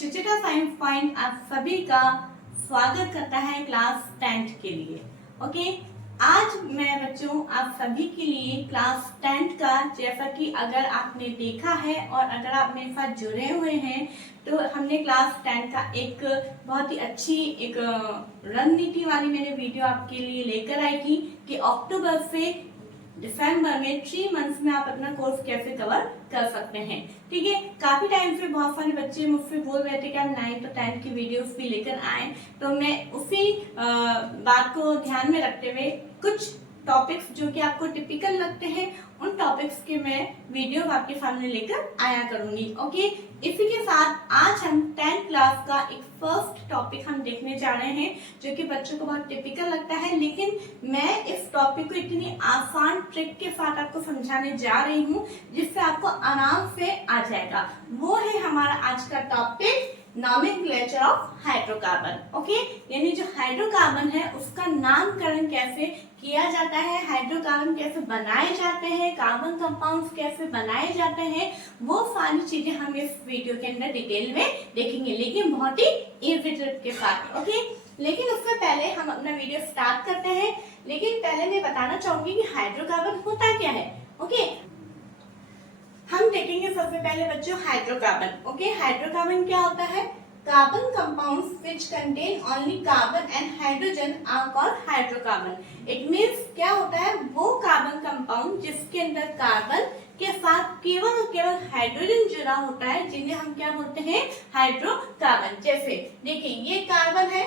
शिक्षिता science point आप सभी का स्वागत करता है क्लास 10th के लिए। ओके, आज मैं बच्चों आप सभी के लिए क्लास 10th का, जैसा कि अगर आपने देखा है और अगर आप मेरे साथ जुड़े हुए हैं तो हमने क्लास 10 का एक बहुत ही अच्छी एक रणनीति वाली मैंने वीडियो आपके लिए लेकर आई थी कि अक्टूबर से दिसंबर में 3 मंथ्स में आप अपना कोर्स कैसे कवर कर सकते हैं। ठीक है, काफी टाइम से बहुत सारे बच्चे मुझसे बोल रहे थे कि हम 9th और 10th की वीडियोस भी लेकर आए, तो मैं उसी बात को ध्यान में रखते हुए कुछ टॉपिक्स जो कि आपको टिपिकल लगते हैं उन टॉपिक्स के मैं वीडियो आपके सामने लेकर आया करूंगी। ओके, इसी के साथ आज हम 10th क्लास का एक फर्स्ट टॉपिक हम देखने जा रहे हैं जो कि बच्चों को बहुत टिपिकल लगता है, लेकिन मैं इस टॉपिक को इतनी आसान ट्रिक के साथ आपको समझाने जा रही हूँ जिससे आपको आराम से आ जाएगा। वो है हमारा आज का topic nomenclature of hydrocarbon. Okay, यानी जो हाइड्रोकार्बन है उसका नामकरण कैसे किया जाता है, हाइड्रोकार्बन कैसे बनाए जाते हैं, कार्बन कंपाउंड्स कैसे बनाए जाते हैं, वो सारी चीजें हम इस वीडियो के अंदर डिटेल में देखेंगे, लेकिन बहुत ही इजी ट्रिक के साथ। ओके, लेकिन उससे पहले हम अपना वीडियो स्टार्ट करते हैं, लेकिन पहले मैं बताना चाहूंगी कि हाइड्रोकार्बन होता क्या है। ओके, हम देखेंगे सबसे पहले बच्चों हाइड्रोकार्बन। ओके, हाइड्रोकार्बन क्या होता है? Carbon compounds which contain only carbon and hydrogen are called hydrocarbon. It means क्या होता है? वो कार्बन कंपाउंड जिसके अंदर कार्बन के साथ केवल और केवल हाइड्रोजन जुड़ा होता है, जिन्हें हम क्या बोलते हैं? हाइड्रोकार्बन। जैसे देखिए ये कार्बन है।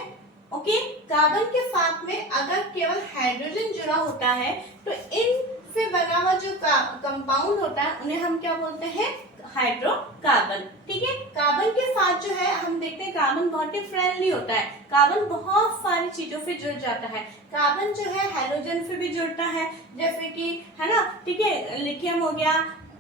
ओके, कार्बन के साथ में अगर केवल हाइड्रोजन जुड़ा होता है तो इन से बना हुआ जो कंपाउंड होता है उन्हें हम क्या बोलते हैं? हाइड्रोकार्बन। ठीक है, कार्बन के साथ जो है हम देखते हैं कार्बन बहुत ही फ्रेंडली होता है, कार्बन बहुत सारी चीजों से जुड़ जाता है। कार्बन जो है हाइड्रोजन से भी जुड़ता है, जैसे कि है ना, ठीक है, लिथियम हो गया,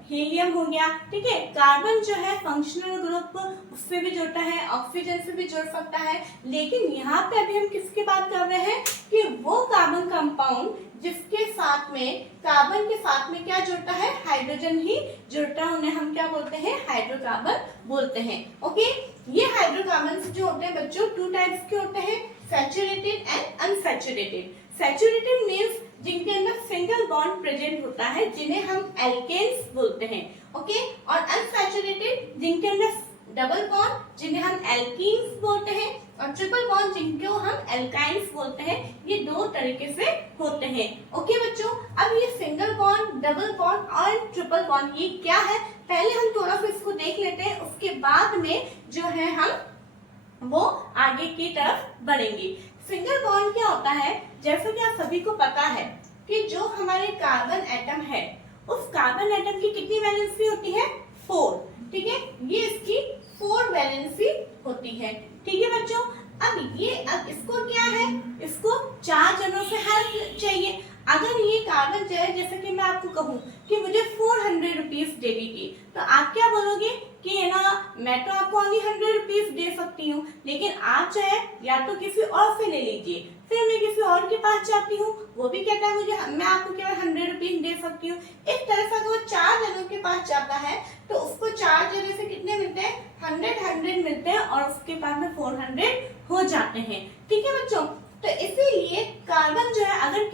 हीलियम हो गया। ठीक है, कार्बन जो है फंक्शनल ग्रुप उससे भी जुड़ता है, ऑक्सीजन से भी जुड़ सकता है, लेकिन यहाँ पे अभी हम किसकी बात कर रहे हैं कि वो कार्बन कंपाउंड जिसके साथ में कार्बन के साथ में क्या जुड़ता है? हाइड्रोजन ही जुड़ता है, उन्हें हम क्या बोलते हैं? हाइड्रोकार्बन बोलते हैं। ओके, ये हाइड्रोकार्बन जो होते हैं बच्चों 2 टाइप्स के होते हैं, saturated and unsaturated. Saturated means जिनके अंदर सिंगल बॉन्ड प्रेजेंट होता है, जिन्हें हम एल्केन्स बोलते हैं। ओके, और अनसैचुरेटेड जिनके अंदर डबल बॉन्ड, जिन्हें हम एल्कीन्स बोलते हैं, और ट्रिपल बॉन्ड जिनको हम एल्काइंस बोलते हैं। ये 2 तरीके से होते हैं। ओके बच्चों, अब ये सिंगल बॉन्ड, डबल बॉन्ड और ट्रिपल बॉन्ड ये क्या है, पहले हम थोड़ा सा इसको देख लेते हैं, उसके बाद में जो है हम वो आगे की तरफ बढ़ेंगे। सिंगल बॉन्ड क्या होता है? जैसे कि आप सभी को पता है कि जो हमारे कार्बन एटम है उस कार्बन एटम की कितनी वैलेंसी होती है? 4। ठीक है, ये इसकी 4 वैलेंसी होती है। ठीक है बच्चों, अब इसको क्या है? इसको 4 जनों से हेल्प चाहिए। अगर ये कार्बन जो है, जैसे कि मैं आपको कहूँ कि मुझे 400 रुपीज दे दीजिए, तो आप क्या बोलोगे कि है ना, मैं तो आपको ओनली 100 रुपीज दे सकती हूँ, लेकिन आप जो है या तो किसी और से ले लीजिए। फिर मैं किसी और के पास जाती हूँ, वो भी कहता है मैं आपको केवल 100 रुपीज दे सकती हूँ। इस तरह से अगर वो 4 जनों के पास जाता है तो उसको 4 जने से कितने मिलते हैं? 100 मिलते हैं, और उसके पास में 400 हो जाते हैं। ठीक है बच्चों, तो इसीलिए कार्बन जो है अगर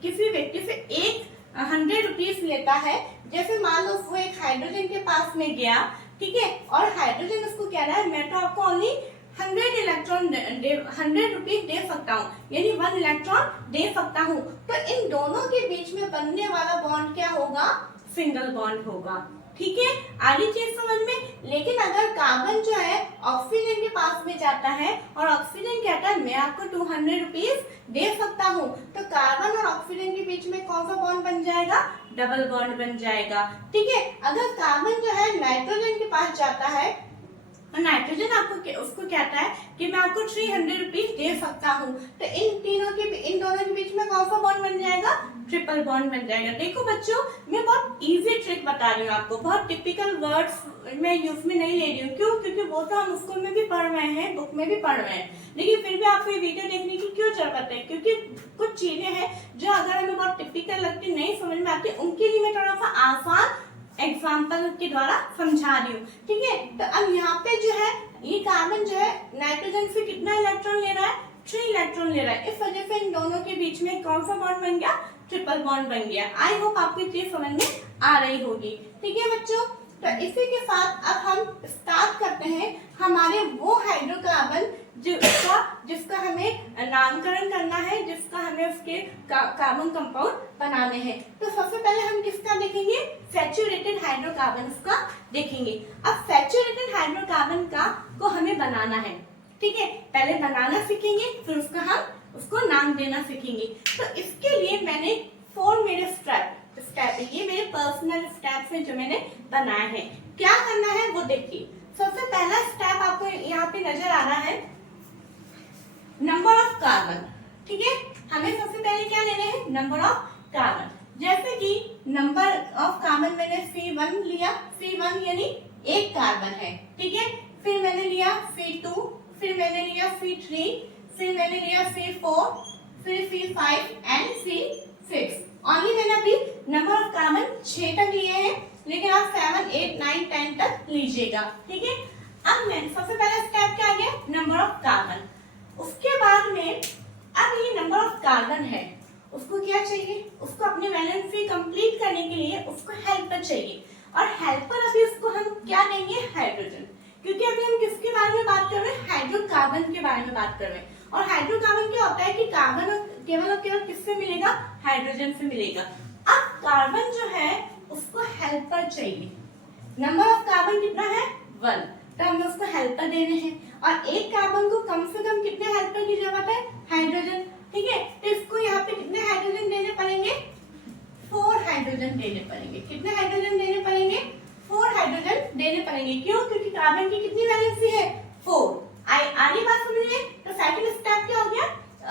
किसी व्यक्ति से 100 रुपीज लेता है, जैसे मान लो वो एक हाइड्रोजन के पास में गया, ठीक है, और हाइड्रोजन उसको कह रहा है मैं तो आपको ओनली 100 रुपीज दे सकता हूँ, यानी 1 इलेक्ट्रॉन दे सकता हूँ, तो इन दोनों के बीच में बनने वाला बॉन्ड क्या होगा? सिंगल बॉन्ड होगा। ठीक है, आगे चीज समझ में। लेकिन अगर कार्बन जो है ऑक्सीजन के पास में जाता है और ऑक्सीजन कहता है मैं आपको 200 रुपीज दे सकता हूँ, तो कार्बन और ऑक्सीजन के बीच में कौन सा बॉन्ड बन जाएगा? डबल बॉन्ड बन जाएगा। ठीक है, अगर कार्बन जो है नाइट्रोजन के पास जाता है, नाइट्रोजन आपको उसको कहता है कि मैं आपको 300 रुपीज दे सकता हूँ, तो इन दोनों के बीच में कौन सा बॉन्ड बन जाएगा? ट्रिपल बॉन्ड बन जाएगा। देखो बच्चों, मैं बहुत इजी ट्रिक बता रही हूँ आपको, बहुत टिपिकल वर्ड्स मैं यूज में नहीं ले रही हूँ। क्यों? क्योंकि वो तो हम स्कूल में भी पढ़ रहे हैं, बुक में भी पढ़ रहे हैं, लेकिन फिर भी आपको ये वीडियो देखने की क्यों जरूरत है? क्योंकि कुछ चीजें हैं जो अगर हमें बहुत टिपिकल लगती, नहीं समझ में आती, उनके लिए मैं थोड़ा सा आसान एग्जाम्पल के द्वारा समझा रही हूँ। ठीक है, तो अब यहाँ पे जो है ये कार्बन जो है नाइट्रोजन से कितना इलेक्ट्रॉन ले रहा है, 3 इलेक्ट्रॉन ले रहा है। इस वजह से इन दोनों के बीच में कौन सा बॉन्ड बन गया, ट्रिपल बॉन्ड बन गया। आई होप आपको ये चीज समझ में आ रही होगी। ठीक है बच्चों, तो इसी के साथ अब हम स्टार्ट करते हैं हमारे वो हाइड्रोकार्बन जिसका हमें नामकरण करना है, जिसका हमें उसके कार्बन कंपाउंड बनाने हैं। तो सबसे पहले हम किसका देखेंगे, सैचुरेटेड हाइड्रोकार्बन का देखेंगे। अब सैचुरेटेड हाइड्रोकार्बन को हमें बनाना है। ठीक है, पहले बनाना सीखेंगे, फिर उसको नाम देना सीखेंगे। तो इसके लिए मैंने 4 मेरे स्टेप ये मेरे पर्सनल स्टेप्स हैं जो मैंने बनाए हैं। क्या करना है वो देखिए। सबसे पहला स्टेप आपको यहाँ पे नजर आ रहा है, नंबर ऑफ कार्बन। ठीक है, हमें सबसे पहले क्या लेने हैं, नंबर ऑफ कार्बन। जैसे कि नंबर ऑफ कार्बन मैंने C1 लिया, C1 यानी 1 कार्बन है। ठीक है, फिर मैंने लिया C2, फिर मैंने लिया C3, फिर मैंने लिया C4, फिर C5 एंड C6। ओनली मैंने अभी नंबर ऑफ कार्बन 6 तक लिए हैं, लेकिन आप 7, 8, 9, 10 तक लीजिएगा। ठीक है, अब मैं सबसे पहला स्टेप क्या आ गया, नंबर ऑफ कार्बन। उसके बाद में अब ये नंबर ऑफ कार्बन है, उसको क्या चाहिए, उसको अपनी वैलेंसी कंप्लीट करने के लिए उसको हेल्पर चाहिए। और हेल्पर अभी उसको हम क्या देंगे, हाइड्रोजन। क्योंकि अभी हम किसके बारे में बात कर रहे हैं, हाइड्रोकार्बन के बारे में बात कर रहे हैं। और हाइड्रोकार्बन क्या होता है कि कार्बन केवल और केवल किससे मिलेगा, हाइड्रोजन से मिलेगा। अब कार्बन जो है उसको हेल्पर चाहिए। नंबर ऑफ कार्बन कितना है, 1, तो हमें उसको हेल्पर देने हैं। और एक कार्बन को कम से कम कितने हेल्पर की जरूरत है, हाइड्रोजन। ठीक है, तो इसको यहाँ पे कितने हाइड्रोजन देने पड़ेंगे, 4 हाइड्रोजन देने पड़ेंगे। कितने हाइड्रोजन देने पड़ेंगे, 4 हाइड्रोजन देने पड़ेंगे। क्यों, क्योंकि कार्बन की कितनी वैलेंसी है, 4। आगे बात समझिए। तो सेकंड स्टेप क्या हो गया,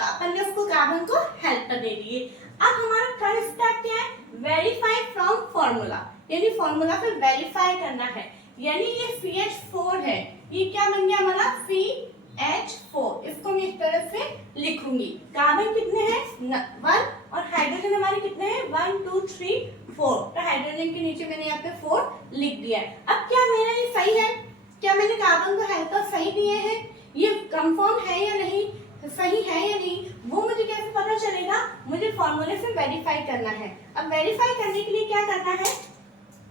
अपन ने उसको कार्बन को हेल्पर दे दिए। अब हमारा थर्ड स्टेप क्या है, वेरीफाई फ्रॉम फॉर्मूला, यानी फॉर्मूला पे वेरीफाई करना है। यानी ये CH4 है, ये क्या बन गया हमारा CH4। इसको मैं इस तरह से लिखूंगी। कार्बन कितने हैं, 1, और हाइड्रोजन हमारे कितने हैं, 1, 2, 3, 4। तो हाइड्रोजन के नीचे मैंने यहाँ पे 4 लिख दिया है। अब क्या मेरा ये सही है, क्या मैंने कार्बन को हेल्पर सही दिए हैं, ये कंफर्म है या नहीं, सही है या नहीं, वो मुझे कैसे पता चलेगा, मुझे फॉर्मूले से वेरीफाई करना है। अब वेरीफाई करने के लिए क्या करना है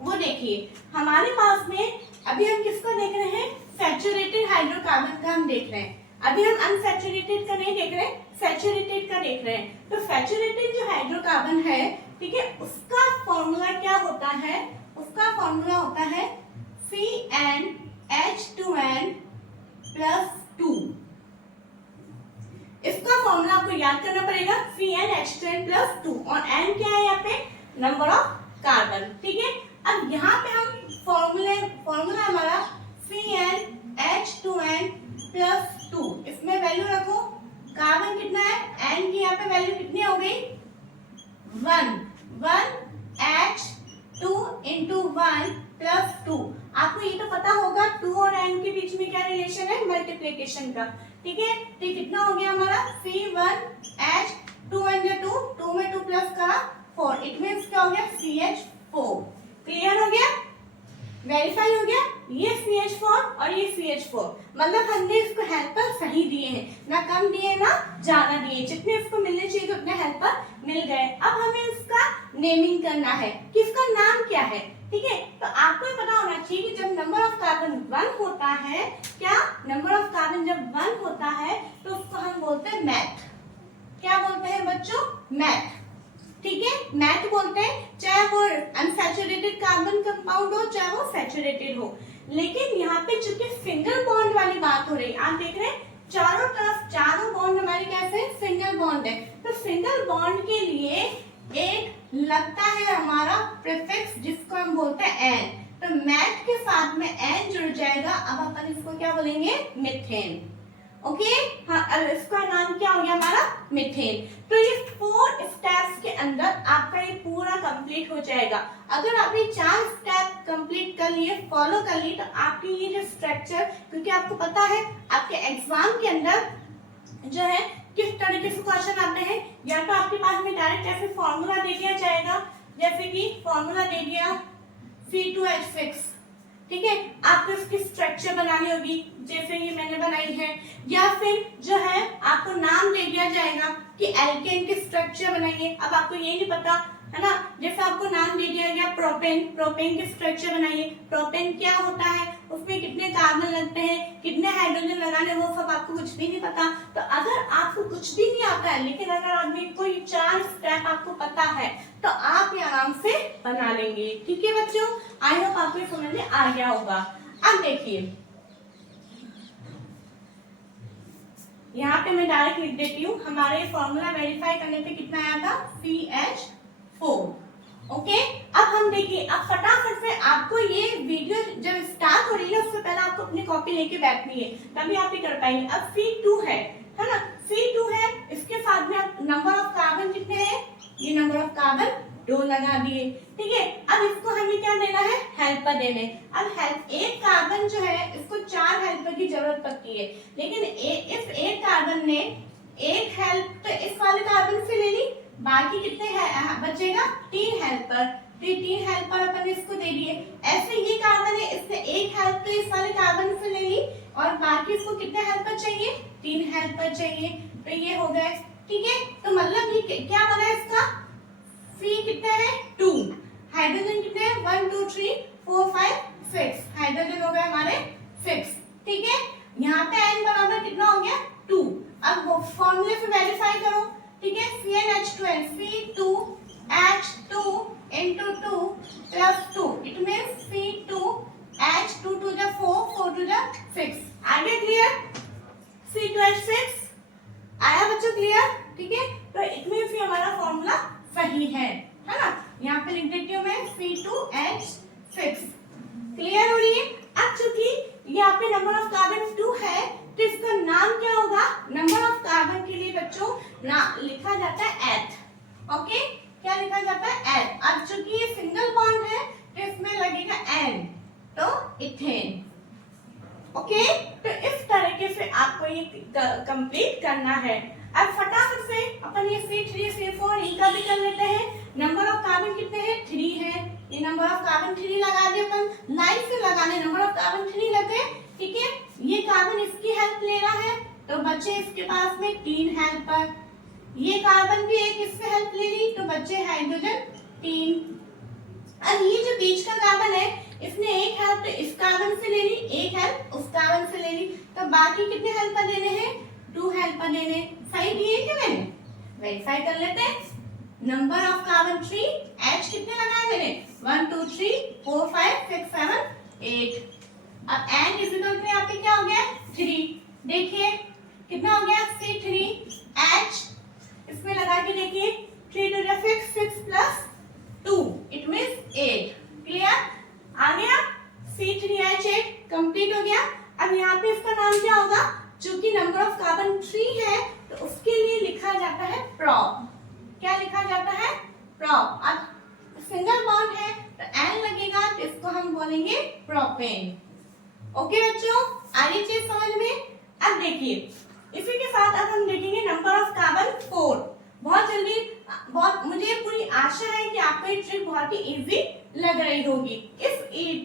वो देखिए। हमारे पास में अभी हम किसको देख रहे हैं, सैचुरेटेड हाइड्रोकार्बन का हम देख रहे हैं। अभी हम अनसैचुरेटेड का नहीं देख रहे, सैचुरेटेड का देख रहे हैं। तो सैचुरेटेड जो हाइड्रोकार्बन है, ठीक है, उसका फॉर्मूला क्या होता है, उसका फॉर्मूला होता है CnH2n+2। इसका फॉर्मूला आपको याद करना पड़ेगा, CnH2n+2। और n क्या है यहाँ पे, नंबर ऑफ कार्बन। ठीक है, अब यहाँ पे हम फॉर्मूला हमारा CnH2n+2, इसमें वैल्यू रखो। कार्बन कितना है, n की यहाँ पे वैल्यू कितनी हो गई, 1 H2 into 1+2। आपको ये तो पता होगा 2 और n के बीच में क्या रिलेशन है, मल्टीप्लिकेशन का। ठीक है, तो कितना हो गया हमारा C1H2 and 2 में 2 प्लस करा 4, इट मींस क्या हो गया CH4। क्लियर हो गया, वेरीफाई हो गया। ये CH4 और ये CH4, मतलब हमने इसको हेल्पर सही दिए हैं, ना कम दिए ना ज्यादा दिए, जितने इसको मिलने चाहिए उतने हेल्पर मिल गए। अब हमें इसका नेमिंग करना है कि इसका नाम क्या है। ठीक है, तो आपको ये पता होना चाहिए कि जब नंबर ऑफ कार्बन 1 होता है, क्या नंबर ऑफ कार्बन जब 1 होता है तो उसको हम बोलते हैं मैथ। क्या बोलते हैं बच्चों, मैथ। ठीक है, मैथ बोलते हैं, चाहे वो अनसैचुरेटेड कार्बन कंपाउंड हो, चाहे वो सैचुरेटेड हो। लेकिन यहाँ पे चूंकि सिंगल बॉन्ड वाली बात हो रही है, आप देख रहे हैं चारों तरफ चारों बॉन्ड हमारे कैसे सिंगल बॉन्ड है। तो सिंगल बॉन्ड के लिए एक लगता है हमारा प्रीफिक्स, जिसको हम बोलते हैं एन। तो मैथ के साथ में एन जुड़ जाएगा। अब अपन इसको क्या बोलेंगे, मीथेन। ओके, हाँ, इसका नाम क्या हो गया हमारा, मीथेन। तो ये 4 स्टेप्स के अंदर आपका ये पूरा कंप्लीट हो जाएगा। अगर आप ये 4 स्टेप कंप्लीट कर लिए, फॉलो कर लिए, तो आपकी ये जो स्ट्रक्चर, क्योंकि आपको पता है आपके एग्जाम के अंदर जो है किस तरीके से क्वेश्चन आते हैं, या तो आपके पास में डायरेक्ट ऐसे फॉर्मूला दे दिया जाएगा, जैसे कि फॉर्मूला दे दिया C2H6, ठीक है, आपको इसकी स्ट्रक्चर बनानी होगी जैसे ये मैंने बनाई है, या फिर जो है आपको नाम दे दिया जाएगा कि एल्केन की स्ट्रक्चर बनाइए। अब आपको ये नहीं पता है ना, जैसे आपको नाम दे दिया गया प्रोपेन, प्रोपेन की स्ट्रक्चर बनाइए। प्रोपेन क्या होता है, उसमें कितने कार्बन लगते हैं, कितने हाइड्रोजन लगाने, वो सब आपको कुछ भी नहीं पता। तो अगर आपको कुछ भी नहीं आता है, लेकिन अगर आदमी कोई 4 स्टेप आपको पता है तो आप ये आराम से बना लेंगे। ठीक है बच्चों, आई होप आपको ये समझ में आ गया होगा। अब देखिए यहाँ पे मैं डायरेक्ट लिख देती हूँ, हमारे फॉर्मूला वेरीफाई करने पे कितना आया था, CH4। ओके, अब हम देखिए, अब फटाफट से आपको ये वीडियो जब स्टार्ट हो रही है उससे पहले आपको अपनी कॉपी लेके बैठनी है, तभी आप ये कर पाएंगे। अब C2 है ना, C2 है, इसके साथ में आप नंबर ऑफ कार्बन कितने हैं, ये नंबर ऑफ कार्बन 2 लगा दिए। ठीक है, अब इसको हमें क्या देना है, हेल्पर देने। अब हेल्प, एक कार्बन जो है इसको 4 हेल्पर की जरूरत पड़ती है, लेकिन इस एक कार्बन ने एक हेल्प तो इस वाले कार्बन से ले ली, बाकी कितने बचेगा, 3 हेल्पर। तो 3 हेल्पर अपन इसको दे दिए। ऐसे ये कार्बन है, इससे एक हेल्प तो इस वाले कार्बन से ले ली और बाकी इसको कितने हेल्पर चाहिए, 3 हेल्पर चाहिए। तो ये हो गए। ठीक है, तो मतलब ये क्या बना इसका, C कितने हैं, 2, हाइड्रोजन कितने हैं, 1 2 3 4 5 6, हाइड्रोजन हो गए हमारे 6। ठीक है, यहाँ पे n बराबर कितना हो गया, 2। अब वो फॉर्मूले से वेरीफाई करो। ठीक है, CnH2n, C2H2 into 2 plus 2, it means C2H2 to the 4, 4 to the 6। आगे क्लियर, C2H6 आया बच्चों, क्लियर। ठीक है, तो इट मींस ये हमारा फॉर्मूला सही है ना। यहाँ पे लिख देती हूँ मैं C2H6। क्लियर हो रही है। अब चूंकि यहाँ पे नंबर ऑफ कार्बन 2 है तो इसका नाम क्या होगा, नंबर ऑफ कार्बन के लिए बच्चों ना लिखा जाता है एथ। ओके, क्या लिखा जाता है, एथ। अब चूंकि ये सिंगल बॉन्ड है तो इसमें लगेगा N, तो इथेन। ओके, तो इस तरीके से आपको ये कंप्लीट करना है। अब फटाफट से अपन ये C3 C4 इनका भी कर लेते हैं। नंबर ऑफ कार्बन कितने हैं, 3 है, ये नंबर ऑफ कार्बन 3 लगा दिए अपन, लाइन से लगाने, नंबर ऑफ कार्बन 3 लगे। ठीक है, ये कार्बन इसकी हेल्प ले रहा है तो बच्चे इसके पास में 3 हेल्पर। ये कार्बन भी एक इससे हेल्प ले ली तो बच्चे हाइड्रोजन 3। अब ये जो बीच का कार्बन है इसने एक हेल्प तो इस कार्बन से ले ली, एक हेल्प उस कार्बन से ले ली, तो बाकी कितने हेल्पर देने हैं, 2 हेल्पर देने। सही दिए क्या मैंने, वेरीफाई कर लेते हैं। नंबर ऑफ कार्बन 3, H कितने लगाए मैंने, 1 2 3 4 5 6 7 8। अब N इक्वल टू यहाँ पे क्या हो गया, 3। देखिए कितना हो गया, C3H, इसमें लगा के देखिए, 3 to the 6, 6 plus 2, it means 8। Clear, आ गया, C3H8 कंप्लीट हो गया। अब यहाँ पे इसका नाम क्या होगा, चूंकि नंबर ऑफ कार्बन 3 है तो उसके लिए लिखा जाता है प्रॉप। क्या लिखा जाता है, प्रॉप। अब सिंगल बॉन्ड है तो N लगेगा तो इसको हम बोलेंगे प्रोपेन। ओके बच्चों, आ रही चीज समझ में। अब देखिए इसी के साथ अब हम देखेंगे नंबर ऑफ कार्बन 4। बहुत जल्दी, बहुत मुझे पूरी आशा है कि आपको ये ट्रिक बहुत ही इजी लग रही होगी। इस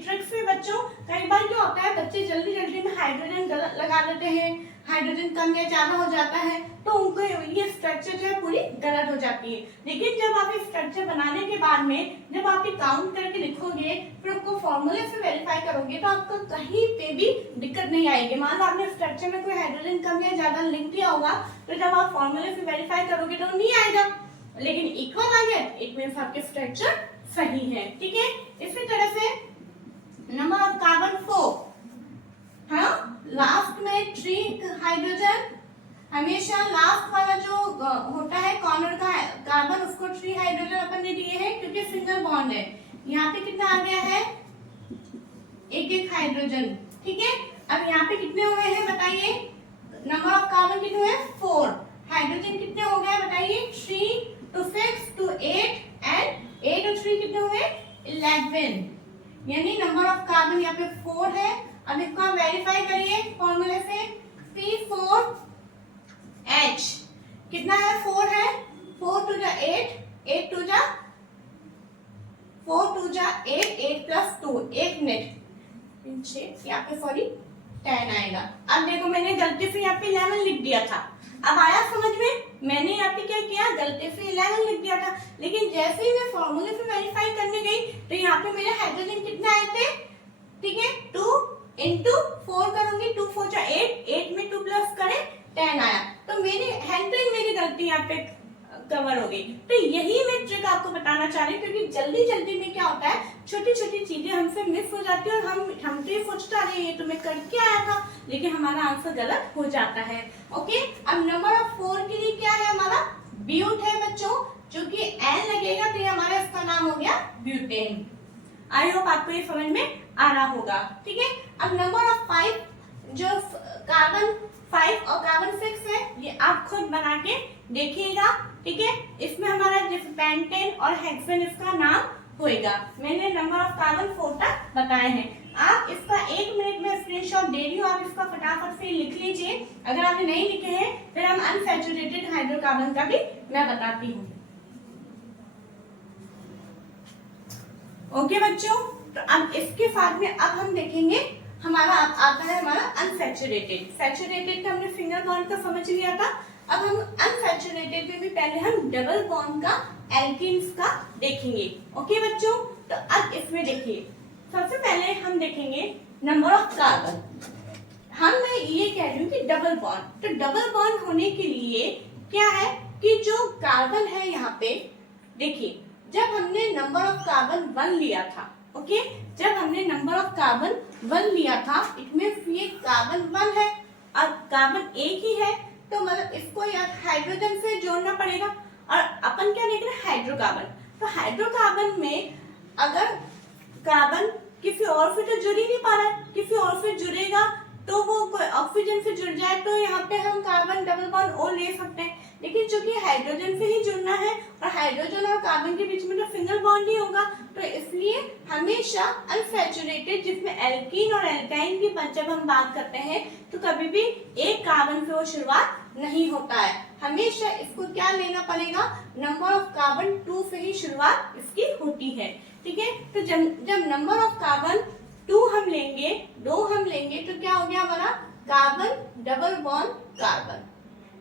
ट्रिक से बच्चों कई बार क्या होता है, बच्चे जल्दी जल्दी में हाइड्रोजन गलत लगा देते हैं, हाइड्रोजन कम या ज्यादा हो जाता है तो उनको ये स्ट्रक्चर जो है पूरी गलत हो जाती है। लेकिन जब आप ये स्ट्रक्चर बनाने के बाद में जब आप ये काउंट करके लिखोगे, फिर उसको फॉर्मूले से वेरीफाई करोगे तो आपको कहीं पे भी दिक्कत नहीं आएगी। मान लो आपने स्ट्रक्चर में कोई हाइड्रोजन कम या ज्यादा लिख दिया होगा तो जब आप फॉर्मूले से वेरीफाई करोगे तो नहीं आएगा, लेकिन इक्वल आ गया, इट मींस आपके स्ट्रक्चर सही है। ठीक है, इसी तरह से नंबर ऑफ कार्बन 4, हाँ, लास्ट में 3 हाइड्रोजन, हमेशा लास्ट वाला जो होता है कॉर्नर का कार्बन उसको 3 हाइड्रोजन अपन ने दिए हैं क्योंकि सिंगल बॉन्ड है। यहाँ पे कितना आ गया है, एक एक हाइड्रोजन। ठीक है, अब यहाँ पे कितने हुए हैं बताइए, नंबर ऑफ कार्बन कितने हुए, 4, हाइड्रोजन कितने हो गए बताइए, 3 to 6 to 8 and 8 to 3 कितने हुए, 11। यानी नंबर ऑफ कार्बन यहाँ पे 4 है। अब इसको आप वेरीफाई करिए फॉर्मूले से, C4H कितना है, 4 है, 4 to the 8, 8 to the 4 to the 8, 8 plus 2, 1 minute, यहाँ पे सॉरी 10 आएगा। अब देखो मैंने गलती से यहाँ पे 11 लिख दिया था, अब आया समझ में? मैंने यहाँ पे क्या किया, गलती से 11 लिख दिया था, लेकिन जैसे ही मैं फॉर्मूले से वेरीफाई करने गई तो यहाँ पे मेरे हाइड्रोजन कितने आए थे, ठीक है 2 इंटू 4 करूंगी, 2 4 जा 8, 8 में 2 प्लस करें 10 आया, तो मेरी हैंडलिंग मेरी गलती यहाँ पे कवर हो गई। तो यही मैं ट्रिक आपको बताना चाह रही हूँ, क्योंकि जल्दी जल्दी में क्या होता है, छोटी छोटी चीजें हमसे मिस हो जाती है और हम तो ये सोचता रहे ये तो मैं करके आया था, लेकिन हमारा आंसर गलत हो जाता है। ओके, अब नंबर ऑफ 4 के लिए क्या है हमारा, ब्यूट है बच्चों, जो कि एन लगेगा तो ये हमारा इसका नाम हो गया ब्यूटेन। आई होप आपको ये समझ में आ रहा होगा, ठीक है। अब नंबर ऑफ 5, जो कार्बन 5 और कार्बन 6 है, ये आप खुद बना के देखिएगा, ठीक है। इसमें हमारा पेंटेन और हेक्सेन इसका नाम होएगा। मैंने नंबर ऑफ कार्बन 4 तक बताए हैं। आप इसका 1 मिनट में स्क्रीनशॉट दे रही हूँ, आप इसका फटाफट से लिख लीजिए। अगर आपने नहीं लिखे हैं फिर हम अनसैचुरेटेड हाइड्रोकार्बन का भी मैं बताती हूँ। ओके बच्चों, तो अब इसके साथ में अब हम देखेंगे हमारा आता है हमारा अनसैचुरेटेड। सैचुरेटेड का हमने फिंगर बॉन्ड का समझ लिया था, अब हम अनसैचुरेटेड में भी पहले हम डबल बॉन्ड का एल्कीन्स का देखेंगे। ओके बच्चों, तो अब इसमें देखिए सबसे पहले हम देखेंगे नंबर ऑफ कार्बन। मैं ये कह रही हूँ कि डबल बॉन्ड, तो डबल बॉन्ड होने के लिए क्या है कि जो कार्बन है यहाँ पे देखिए, जब हमने नंबर ऑफ कार्बन 1 लिया था, ओके, जब हमने नंबर ऑफ कार्बन 1 लिया था, इट मींस ये कार्बन 1 है और कार्बन एक ही है, तो मतलब इसको या हाइड्रोजन से जोड़ना पड़ेगा। और अपन क्या देख रहे हैं, हाइड्रोकार्बन। तो हाइड्रोकार्बन में अगर कार्बन किसी और से तो जुड़ ही नहीं पा रहा है, किसी और से जुड़ेगा तो वो कोई ऑक्सीजन से जुड़ जाए तो यहाँ पे हम कार्बन डबल बॉन्ड और ले सकते हैं, लेकिन चूंकि हाइड्रोजन से ही जुड़ना है और हाइड्रोजन और कार्बन के बीच में तो सिंगल बॉन्ड ही होगा, तो इसलिए हमेशा अनसैचुरेटेड जिसमें एल्कीन और एल्काइन की जब हम बात करते हैं तो कभी भी एक कार्बन से वो शुरुआत नहीं होता है, हमेशा इसको क्या लेना पड़ेगा, नंबर ऑफ कार्बन 2 से ही शुरुआत इसकी होती है, ठीक है। तो जब नंबर ऑफ कार्बन 2 हम लेंगे, 2 हम लेंगे तो क्या हो गया हमारा कार्बन डबल बॉन्ड कार्बन।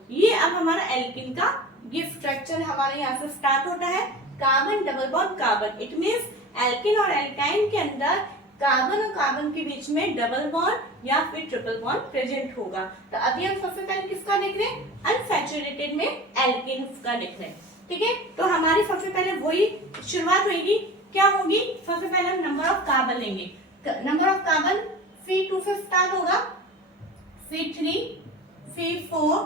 ये अब हमारा एल्कीन का ये स्ट्रक्चर हमारे यहाँ से स्टार्ट होता है, carbon double bond carbon. It means alkene और एल्काइन के अंदर कार्बन और कार्बन के बीच में डबल बॉन्ड या फिर ट्रिपल बॉन्ड प्रेजेंट होगा। तो अभी हम सबसे पहले किसका देख रहे हैं, अनसैचुरेटेड में एल्कीन का देख रहे हैं, ठीक है। तो हमारी सबसे पहले वही शुरुआत होगी, क्या होगी, सबसे पहले हम नंबर ऑफ कार्बन लेंगे। नंबर ऑफ कार्बन C2 से स्टार्ट होगा, C3, C4,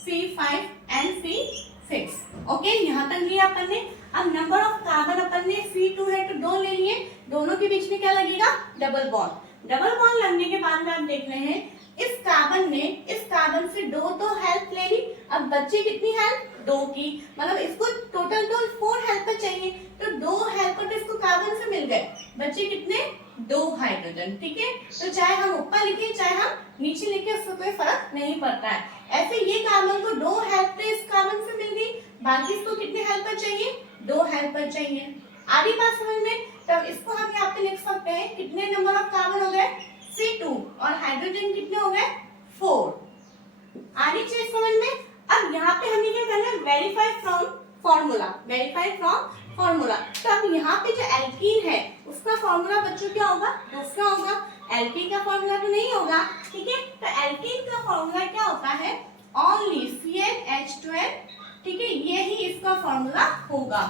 C5 and C6। Okay, यहाँ तक लिया अपन ने। अब नंबर ऑफ कार्बन अपन ने C2 है तो 2 ले लिए, दोनों के बीच में क्या लगेगा, डबल बॉन्ड। डबल बॉन्ड लगने के बाद में आप देख रहे हैं इस कार्बन ने इस कार्बन से 2 तो हेल्प ले ली, अब बच्चे कितनी हेल्प, 2 की, मतलब इसको टोटल तो 4 हेल्पर चाहिए, तो 2 हेल्पर तो इसको कार्बन से मिल गए, बच्चे कितने, 2 हाइड्रोजन, ठीक है। तो चाहे हम ऊपर लिखे चाहे हम नीचे लिखे उससे कोई फर्क नहीं पड़ता है। ऐसे ये कार्बन को 2 हेल्प इस कार्बन से मिल गई, बाकी इसको कितने हेल्पर चाहिए, 2 हेल्पर चाहिए। आधी बात समझ में, तब इसको हम यहाँ पे लिख सकते हैं, कितने नंबर ऑफ कार्बन हो गए, C2 और हाइड्रोजन कितने हो गए, 4। आधी चीज समझ में। अब यहाँ पे हमें क्या करना है, verify from formula, verify from formula. तो अब यहाँ पे जो एल्कीन है उसका फॉर्मूला बच्चों क्या होगा, दूसरा होगा, एल्कीन का फॉर्मूला तो नहीं होगा, ठीक है। तो एल्कीन का फॉर्मूला क्या होता है, ओनली CnH2n, ठीक है, यही इसका फॉर्मूला होगा,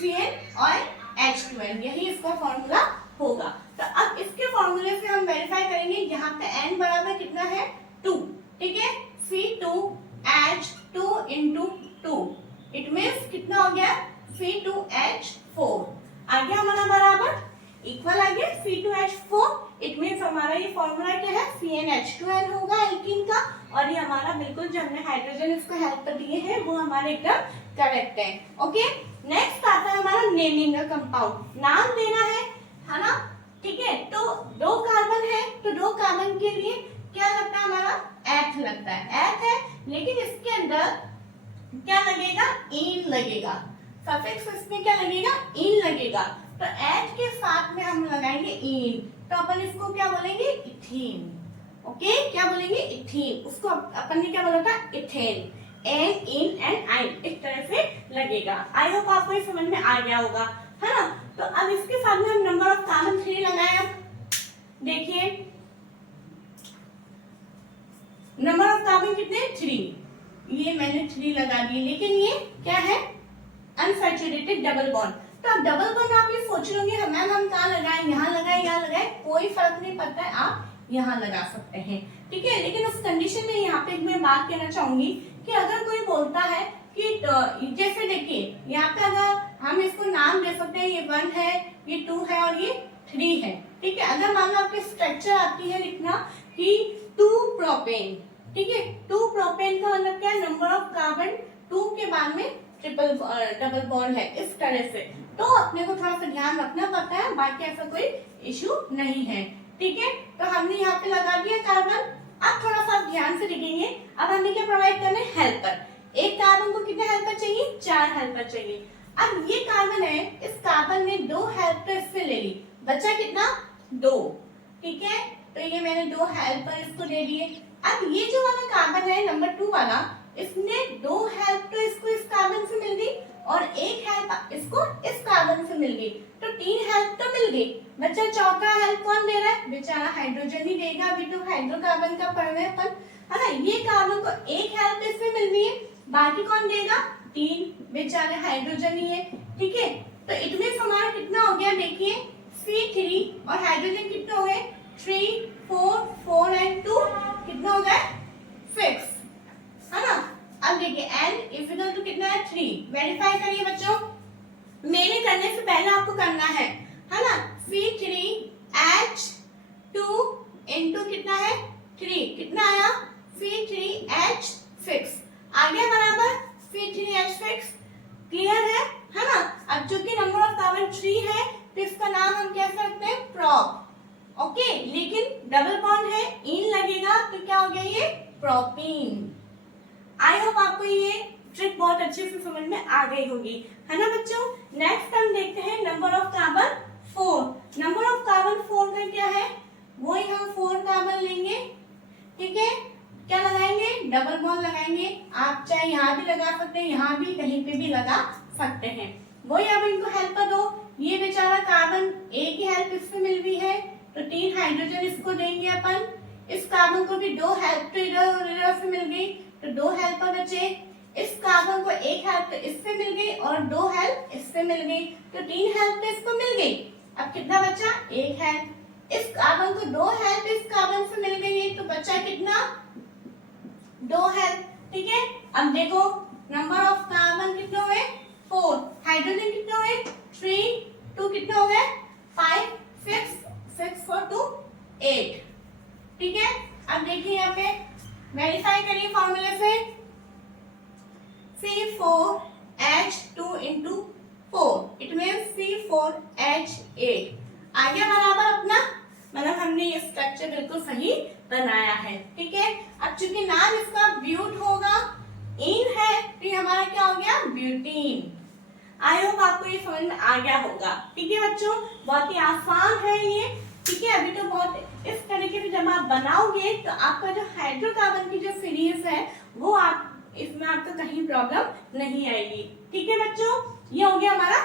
CN और H2n, यही इसका फॉर्मूला होगा। तो अब इसके फॉर्मूले से हम वेरीफाई करेंगे, यहाँ पे n बराबर कितना है, 2, ठीक है, C2H2 into 2, इट मींस कितना हो गया, C2H4 आ गया हमारा बराबर, इक्वल आ गया C2H4, इट मींस हमारा ये फॉर्मूला क्या है, CnH2n होगा एल्कीन का, और ये हमारा बिल्कुल जो हमने हाइड्रोजन इसको हेल्प कर दिए हैं वो हमारे एकदम करेक्ट है। ओके, नेक्स्ट आता है हमारा नेमिंग द कंपाउंड, नाम देना है ना, ठीक है। तो 2 कार्बन है तो 2 कार्बन के लिए क्या लगता है हमारा, एथ लगता है, एथ है, लेकिन इसके अंदर क्या लगेगा, इन लगेगा, सफिक्स इसमें क्या लगेगा, इन लगेगा, तो एथ के साथ में हम लगाएंगे इन, तो अपन इसको क्या बोलेंगे, इथीन। ओके, क्या बोलेंगे, इथीन। उसको अपन ने क्या बोला था, इथेन। एन, इन एंड आइन, इस तरह से लगेगा। आई होप आपको ये समझ में आ गया होगा, है ना। तो अब इसके साथ में हम नंबर ऑफ कार्बन 3 लगाए। अब देखिए नंबर ऑफ कार्बन कितने, 3। ये मैंने 3 लगा दिए, लेकिन ये क्या है, अनसैचुरेटेड डबल बॉन्ड। तो अब डबल बॉन्ड आप ये सोच रहे होंगे मैम हम कहाँ लगाए, यहाँ लगाए, यहाँ लगाए, कोई फर्क नहीं पड़ता है, आप यहाँ लगा सकते हैं, ठीक है। लेकिन उस कंडीशन में यहाँ पे मैं बात कहना चाहूंगी कि अगर कोई बोलता है कि जैसे देखिए यहाँ पे अगर हम इसको नाम दे सकते हैं, ये 1 है, ये 2 है और ये 3 है, ठीक है। अगर मान लो आपके स्ट्रक्चर आती है लिखना कि 2 प्रोपेन, ठीक है। 2 प्रोपेन का मतलब क्या है, नंबर ऑफ कार्बन 2 के बाद में ट्रिपल डबल बॉन्ड है, इस तरह से। तो अपने को थोड़ा सा ध्यान रखना पड़ता है, बाकी ऐसा कोई इशू नहीं है, ठीक है। तो हमने यहाँ पे लगा दिया कार्बन। अब थोड़ा सा ध्यान से देखेंगे, अब हमें क्या प्रोवाइड करना है, हेल्पर। एक कार्बन को कितने हेल्पर चाहिए, 4 हेल्पर चाहिए। अब ये कार्बन है, इस कार्बन ने 2 हेल्पर इससे ले ली, बचा कितना, 2, ठीक है। तो ये मैंने 2 हेल्पर इसको दे दिए। अब ये जो वाला कार्बन है नंबर 2 वाला, इसने 2 हेल्प तो इसको इस कार्बन से मिल गई और 1 हेल्प इसको इस कार्बन से मिल गई, तो 3 हेल्प तो मिल गई। बच्चा चौथा हेल्प कौन दे रहा है, बेचारा हाइड्रोजन ही देगा, अभी तो हाइड्रोकार्बन का पढ़ रहे हैं अपन, है ना। ये कार्बन को 1 हेल्प इसमें मिल रही है, बाकी कौन देगा, 3, बेचारे हाइड्रोजन ही है, ठीक है। तो इतने हमारा कितना हो गया, देखिए C3 और हाइड्रोजन कितना हो गए, 3, 4, 4 एंड 2 कितना हो गया, 6, है ना। अब देखिए n इक्वल टू कितना है, 3। वेरीफाई करिए बच्चों, मेरे करने से पहले आपको करना है ना। C3H2 इंटू कितना है, 3, कितना आया, C3H6 आ गया बराबर C3H6। क्लियर है ना। अब चूंकि नंबर ऑफ कार्बन 3 है तो इसका नाम हम क्या सकते हैं, प्रोप। ओके, लेकिन डबल बॉन्ड है, इन लगेगा तो क्या हो गया, ये प्रोपीन। आई होप आपको ये ट्रिक बहुत अच्छे से समझ में आ गई होगी, है ना बच्चों। नेक्स्ट हम देखते हैं number of carbon 4। Number of carbon 4 का क्या है, वही हम 4 कार्बन लेंगे, ठीक है। क्या लगाएंगे, डबल बॉन्ड लगाएंगे। आप चाहे यहाँ भी लगा सकते हैं, यहाँ भी, कहीं पे भी लगा सकते हैं। वही अब इनको हेल्प दो, ये बेचारा कार्बन, एक ही हेल्प इससे मिल रही है तो 3 हाइड्रोजन इसको देंगे अपन। इस कार्बन को भी 2 हेल्प तो इधर से मिल गई तो 2 हेल्पर बचे। इस कार्बन को 1 हेल्प इससे मिल गई और 2 हेल्प इससे मिल गई, तो 3 हेल्प इसको मिल गई। अब कितना बचा, 1 हेल्प। इस कार्बन को 2 हेल्प इस कार्बन से मिल गई तो बचा कितना, 2 हेल्प, ठीक है। अब देखो नंबर ऑफ कार्बन कितने हुए, 4, हाइड्रोजन कितने हुए, 3, 2 कितने हो गए, 5, 6, 6 4 2 8, ठीक है। अब देखिए यहाँ पे वेरीफाई करिए फॉर्मूले से, C4H2 into 4 it means C4H8 आ गया बराबर अपना, मतलब हमने ये स्ट्रक्चर बिल्कुल सही बनाया है, ठीक है। अब चूंकि नाम इसका ब्यूट होगा, इन है तो ये हमारा क्या हो गया, ब्यूटीन। आई होप आपको ये समझ में आ गया होगा, ठीक है बच्चों। बहुत ही आसान है ये, ठीक है। अभी तो बहुत इस तरीके से जब आप बनाओगे तो आपका जो हाइड्रोकार्बन की जो सीरीज है वो आप इसमें आपको कहीं प्रॉब्लम नहीं आएगी, ठीक है बच्चों। ये हो गया हमारा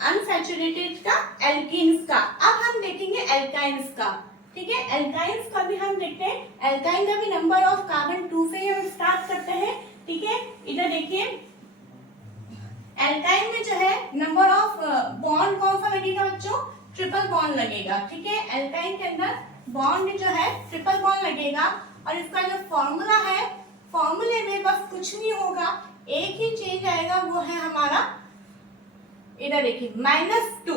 अनसैचुरेटेड का, एल्कीन्स का। अब हम देखेंगे एल्काइन्स का, ठीक है। एल्काइन्स का भी हम देखते हैं। एल्काइन का भी नंबर ऑफ कार्बन 2 से हम स्टार्ट करते हैं, ठीक है। इधर देखिए एल्काइन में जो है नंबर ऑफ बॉन्ड कौन सा लगेगा बच्चों, ट्रिपल बॉन्ड लगेगा, ठीक है। एल्काइन के अंदर बॉन्ड जो है ट्रिपल बॉन्ड लगेगा और इसका जो फॉर्मूला है, फॉर्मूले में बस कुछ नहीं होगा, एक ही चेंज आएगा, वो है हमारा, इधर देखिए -2।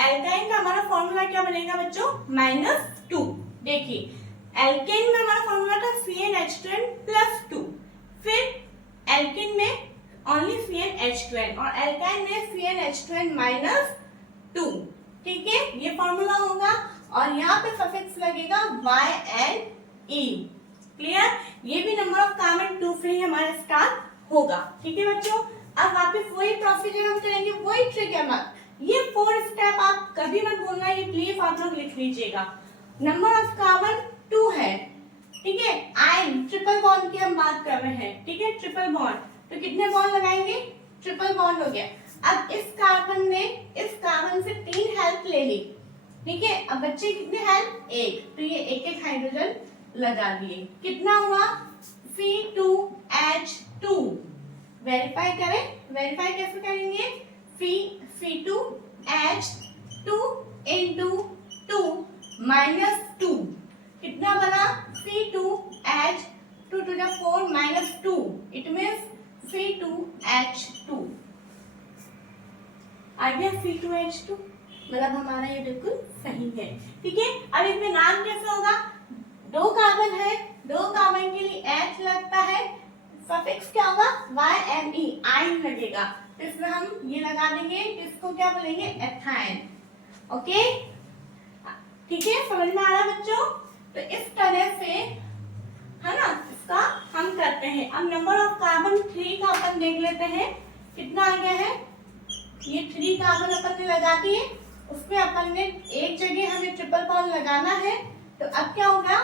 एल्काइन का हमारा फॉर्मूला क्या बनेगा बच्चों, -2। देखिए एल्केन में हमारा फॉर्मूला था CnH2n+2, फिर एल्केन में ओनली CnH2n और एल्काइन में CnH2n-2, ठीक है। ये फॉर्मूला होगा और यहाँ पे सफिक्स लगेगा YnE, क्लियर। ये भी नंबर ऑफ कार्बन 2 से ही हमारा स्टार्ट होगा, ठीक है बच्चों। अब वापस वही प्रोसीजर हम करेंगे, वही ट्रिक है ये 4 स्टेप आप कभी मत भूलना, ये प्लीज आप लोग लिख लीजिएगा। नंबर ऑफ कार्बन 2 है, ठीक है। आयन ट्रिपल बॉन्ड की हम बात कर रहे हैं, ठीक है, ट्रिपल बॉन्ड, तो कितने बॉन्ड लगाएंगे, ट्रिपल बॉन्ड हो गया। अब इस कार्बन ने इस कार्बन से 3 हेल्प ले ली, ठीक है। अब बच्चे कितने हेल्प, 1, तो ये एक हाइड्रोजन लगा दिए। कितना हुआ, C2H2। वेरीफाई करें, वेरीफाई कैसे करेंगे, C2H2 into 2 minus 2 कितना बना, C2H2 to the 4 minus 2, it means C2H2 आ गया। C2H2 मतलब हमारा ये बिल्कुल सही है, ठीक है। अब इसमें नाम कैसे होगा, 2 कार्बन है, 2 कार्बन के लिए H लगता है, सफिक्स क्या होगा, YME, आयन लगेगा, तो इसमें हम ये लगा देंगे, इसको क्या बोलेंगे, एथाइन। ओके, ठीक है, समझ में आ रहा बच्चों। तो इस तरह से है ना, इसका हम करते हैं। अब नंबर ऑफ कार्बन 3 का अपन देख लेते हैं, कितना आ गया है, ये 3 कार्बन अपन ने लगा दिए, उसमें अपन ने एक जगह हमें ट्रिपल बॉन्ड लगाना है, तो अब क्या होगा,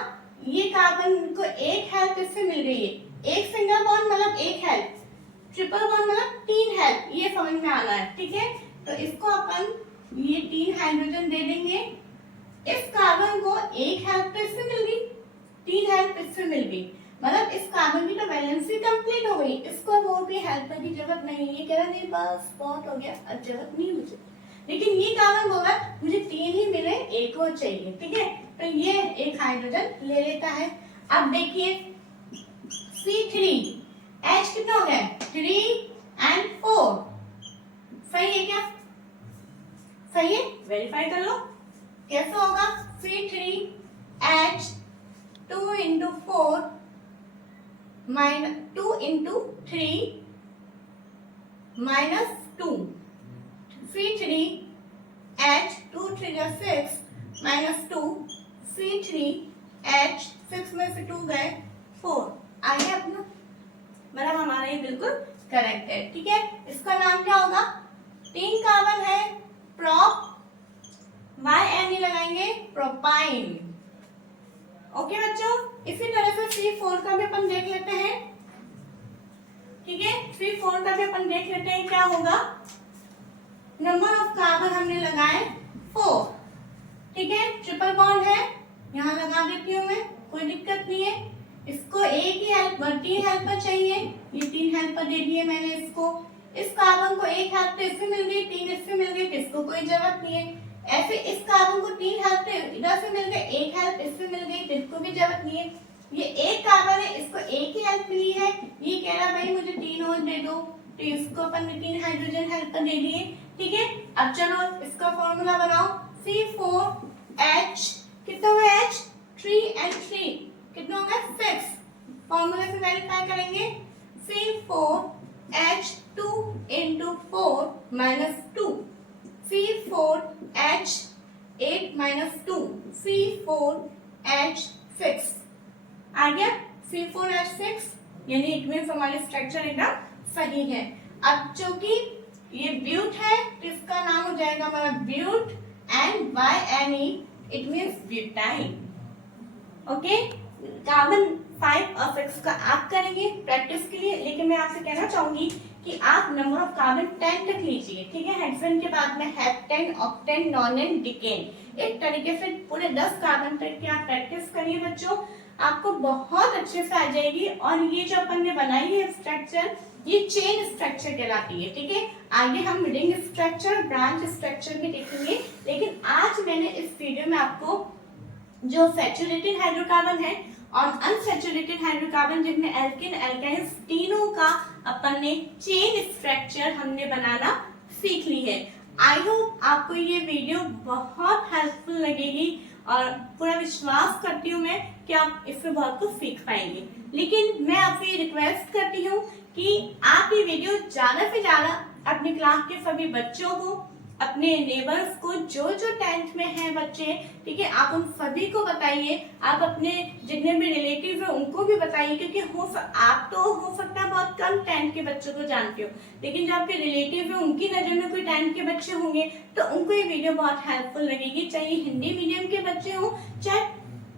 ये कार्बन को एक हेल्प इससे मिल गई है, एक सिंगल बॉन्ड मतलब एक हेल्प, ट्रिपल बॉन्ड मतलब 3 हेल्प, ये समझ में आना है, ठीक है। तो इसको अपन ये 3 हाइड्रोजन दे देंगे, इस कार्बन को एक हेल्प इससे मिल गई, 3 हेल्प इससे मिल गई, मतलब इस कार्बन की तो वैलेंसी कंप्लीट हो गई, इसको और भी हेल्प की जरूरत नहीं है। ये कह रहा नहीं बस बहुत हो गया, अब जरूरत नहीं मुझे, लेकिन ये कार्बन बोला मुझे 3 ही मिले, एक और चाहिए, ठीक है, तो ये एक हाइड्रोजन ले लेता है। अब देखिए C3H कितना हो गया, 3 and 4, सही है क्या, सही है, वेरीफाई कर लो कैसे होगा, C3H 2 into 4 minus 2 into 3 minus 2, C3H 2 3 is 6 minus 2, C3H 6 में से 2 गए 4, आ गया अपना, मतलब हमारा ये बिल्कुल करेक्ट है, ठीक है। इसका नाम क्या होगा, 3 कार्बन है, प्रोप, YNE लगाएंगे, प्रोपाइन। ओके बच्चों, इसी तरह से C4 का भी अपन देख लेते हैं, ठीक है, C4 का भी अपन देख लेते हैं क्या होगा। नंबर ऑफ कार्बन हमने लगाए 4, ठीक है, ट्रिपल बॉन्ड है, यहाँ लगा देती हूँ मैं, कोई दिक्कत नहीं है। इसको एक ही हेल्प, 3 हेल्पर चाहिए, ये 3 हेल्पर दे दिए मैंने इसको, इस कार्बन को एक हेल्प इससे मिल गई, 3 इससे मिल गई, किसको कोई जरूरत नहीं है। ऐसे इस कार्बन को 3 हेल्प इधर से मिल गए, एक हेल्प इससे मिल गई, किसको भी जरूरत नहीं है। ये एक कार्बन है, इसको एक ही हेल्प मिली है, ये कह रहा भाई मुझे 3 और दे दो, तो इसको अपन ने 3 हाइड्रोजन हेल्पर दे दिए, ठीक है। अब चलो इसका फॉर्मूला बनाओ, C4H कितना हुआ, H 3 and 3 कितना होगा, 6, फॉर्मूला से वेरीफाई करेंगे, C4H 2 into 4 minus 2, C4H 8 minus 2, C4H 6 आ गया, C4H6, यानी इट मींस हमारी स्ट्रक्चर एकदम सही है। अब चूंकि ये ब्यूट है तो इसका नाम हो जाएगा हमारा but and YNE, it means butyne. Okay, carbon 5 और 6 का आप करेंगे प्रैक्टिस के लिए, लेकिन मैं आपसे कहना चाहूंगी कि आप नंबर ऑफ कार्बन 10 तक लीजिए, ठीक है। हेक्सेन के बाद में हेप्टेन, ऑक्टेन, नॉनेन, डिकेन, एक तरीके से पूरे 10 कार्बन तक की आप प्रैक्टिस करिए बच्चों, आपको बहुत अच्छे से आ जाएगी। और ये जो अपन ने बनाई है स्ट्रक्चर, ये चेन स्ट्रक्चर कहलाती है, ठीक है। आगे हम रिंग स्ट्रक्चर, ब्रांच स्ट्रक्चर भी देखेंगे, लेकिन आज मैंने इस वीडियो में आपको जो सैचुरेटेड हाइड्रोकार्बन है और अनसैचुरेटेड हाइड्रोकार्बन जिनमें एल्केन, एल्काइंस, तीनों का अपन ने चेन स्ट्रक्चर हमने बनाना सीख ली है। आई होप आपको ये वीडियो बहुत हेल्पफुल लगेगी और पूरा विश्वास करती हूँ मैं कि आप इससे बहुत कुछ सीख पाएंगे। लेकिन मैं आपसे रिक्वेस्ट करती हूँ कि आप ये वीडियो ज्यादा से ज्यादा अपनी क्लास के सभी बच्चों को अपने नेबर्स को, जो जो 10th में हैं बच्चे, ठीक है, आप उन सभी को बताइए। आप अपने जितने भी रिलेटिव है उनको भी बताइए, क्योंकि आप तो हो सकता है बहुत कम 10th के बच्चों को जानते हो, लेकिन जो आपके रिलेटिव है उनकी नजर में कोई 10th के बच्चे होंगे तो उनको ये वीडियो बहुत हेल्पफुल लगेगी। चाहे हिंदी मीडियम के बच्चे हो चाहे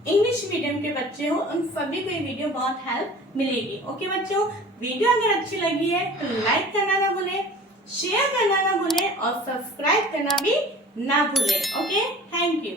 इंग्लिश मीडियम के बच्चे हो, उन सभी को ये वीडियो बहुत हेल्प मिलेगी। ओके बच्चों, वीडियो अगर अच्छी लगी है तो लाइक करना ना भूले, शेयर करना ना भूले और सब्सक्राइब करना भी ना भूले। Okay, thank you.